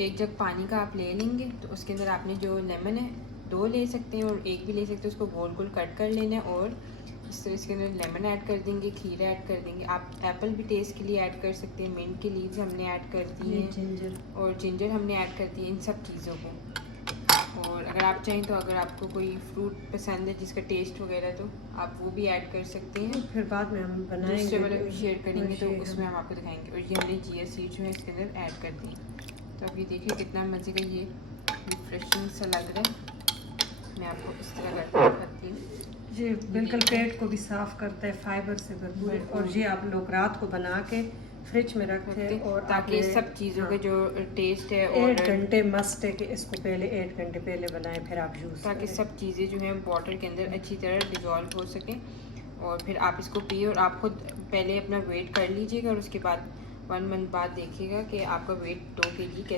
1 जग पानी का आप ले लेंगे, तो उसके अंदर आपने जो लेमन है 2 ले सकते हैं और 1 भी ले सकते हैं, उसको गोल गोल कट कर लेना है और इस तरह इसके अंदर लेमन ऐड कर देंगे, खीरा ऐड कर देंगे। आप एप्पल भी टेस्ट के लिए ऐड कर सकते हैं, मिंट की लीव्स हमने ऐड कर दी हैं, जिंजर हमने ऐड कर दी है, इन सब चीज़ों को। और अगर आप चाहें तो अगर आपको कोई फ्रूट पसंद है जिसका टेस्ट वगैरह, तो आप वो भी ऐड कर सकते हैं। फिर बाद में हम बनाएंगे, दूसरे वाला भी शेयर करेंगे तो उसमें हम आपको दिखाएंगे। और ये हमने चिया सीड जो है इसके अंदर ऐड कर दी। तो अब ये देखिए कितना मज़े का ये रिफ्रेशिंग सा लग रहा है। मैं आपको इस तरह करके दिखाती हूँ। ये बिल्कुल पेट को भी साफ़ करता है, फाइबर से भरपूर है। और ये आप लोग रात को बना के फ्रिज में रखते हैं और ताकि सब चीज़ों के जो टेस्ट है, और 8 घंटे मस्ट है कि इसको पहले 8 घंटे पहले बनाएं, फिर आप यूज़ ताकि सब चीज़ें जो हैं वाटर के अंदर अच्छी तरह डिज़ोल्व हो सकें और फिर आप इसको पिए। और आप खुद पहले अपना वेट कर लीजिएगा और उसके बाद 1 मंथ बाद देखिएगा कि आपका वेट 2 kg